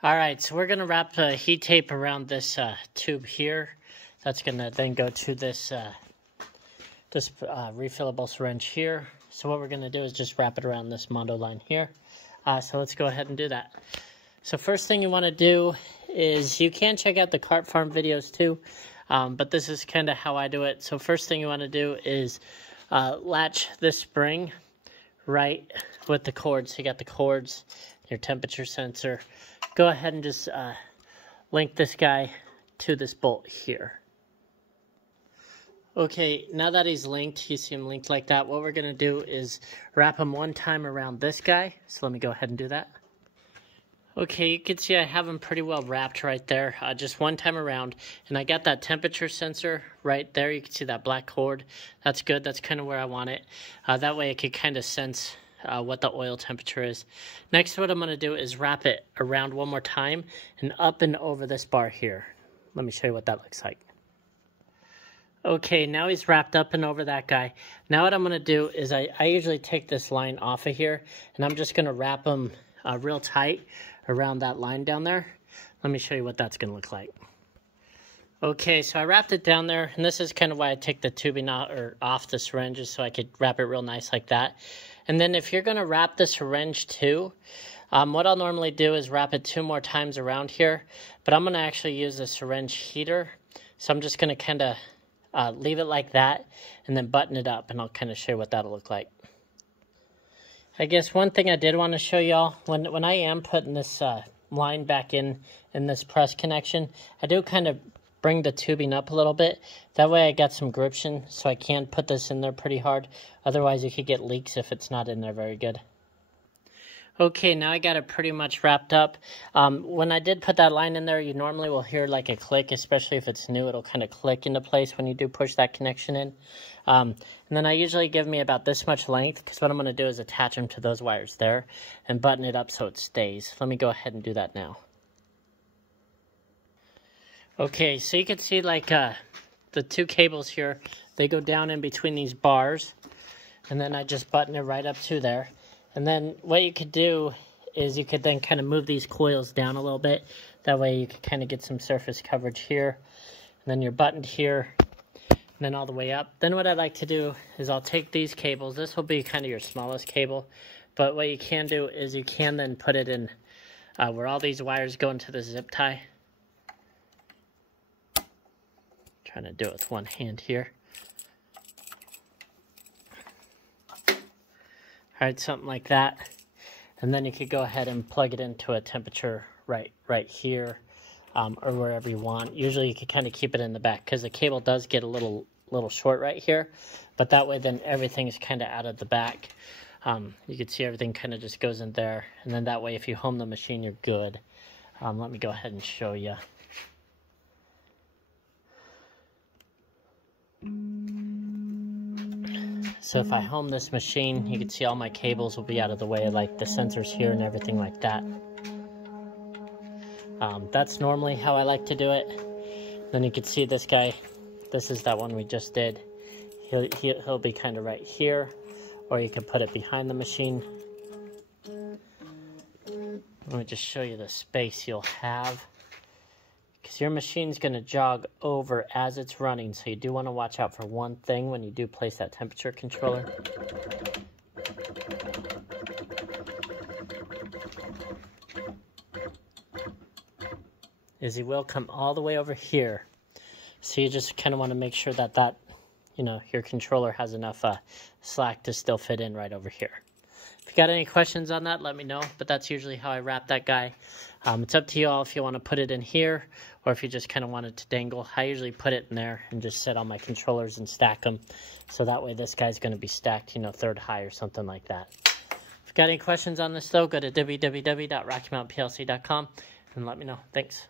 All right, so we're going to wrap heat tape around this tube here. That's going to then go to this refillable syringe here. So what we're going to do is just wrap it around this Mondo line here. So let's go ahead and do that. So first thing you want to do is, you can check out the Cart Farm videos too, but this is kind of how I do it. So first thing you want to do is latch this spring right with the cords. You got the cords, your temperature sensor. Go ahead and just link this guy to this bolt here. Okay, now that he's linked, you see him linked like that, what we're going to do is wrap him one time around this guy. So let me go ahead and do that. Okay, you can see I have him pretty well wrapped right there, just one time around. And I got that temperature sensor right there. You can see that black cord. That's good. That's kind of where I want it. That way I could kind of sense what the oil temperature is. Next, what I'm going to do is wrap it around one more time and up and over this bar here. Let me show you what that looks like. Okay, now he's wrapped up and over that guy. Now what I'm going to do is I usually take this line off of here, and I'm just going to wrap him real tight around that line down there. Let me show you what that's going to look like. Okay, so I wrapped it down there, and this is kind of why I take the tubing off the syringes, so I could wrap it real nice like that. And then if you're going to wrap the syringe too, what I'll normally do is wrap it 2 more times around here, but I'm going to actually use a syringe heater. So I'm just going to kind of leave it like that and then button it up, and I'll kind of show you what that'll look like. I guess one thing I did want to show y'all, when I am putting this line back in this press connection, I do kind of bring the tubing up a little bit. That way I got some gription, so I can put this in there pretty hard. Otherwise you could get leaks if it's not in there very good. Okay, now I got it pretty much wrapped up. When I did put that line in there, you normally will hear like a click, especially if it's new. It'll kind of click into place when you do push that connection in. And then I usually give me about this much length, because what I'm going to do is attach them to those wires there and button it up so it stays. Let me go ahead and do that now. Okay, so you can see like the 2 cables here, they go down in between these bars, and then I just button it right up to there. And then what you could do is you could then kind of move these coils down a little bit. That way you could kind of get some surface coverage here. And then you're buttoned here, and then all the way up. Then what I like to do is I'll take these cables. This will be kind of your smallest cable. But what you can do is you can then put it in where all these wires go into the zip tie. Trying to do it with one hand here. All right, something like that. And then you could go ahead and plug it into a temperature right here, or wherever you want. Usually you could kind of keep it in the back, because the cable does get a little short right here. But that way then everything is kind of out of the back. You can see everything kind of just goes in there. And then that way if you home the machine, you're good. Let me go ahead and show you. So if I home this machine, you can see all my cables will be out of the way, like the sensors here and everything like that. That's normally how I like to do it. Then you can see this guy, this is that one we just did. He'll be kind of right here, or you can put it behind the machine. Let me just show you the space you'll have, because your machine's going to jog over as it's running, so you do want to watch out for one thing when you do place that temperature controller. Is he will come all the way over here. So you just kind of want to make sure that your controller has enough slack to still fit in right over here. If you got any questions on that, let me know, but that's usually how I wrap that guy. It's up to you all if you want to put it in here, or if you just kind of want it to dangle. I usually put it in there and just set all my controllers and stack them, so that way this guy's going to be stacked, 3rd high or something like that. If you got any questions on this though, go to www.RockyMountainPLC.com and let me know. Thanks.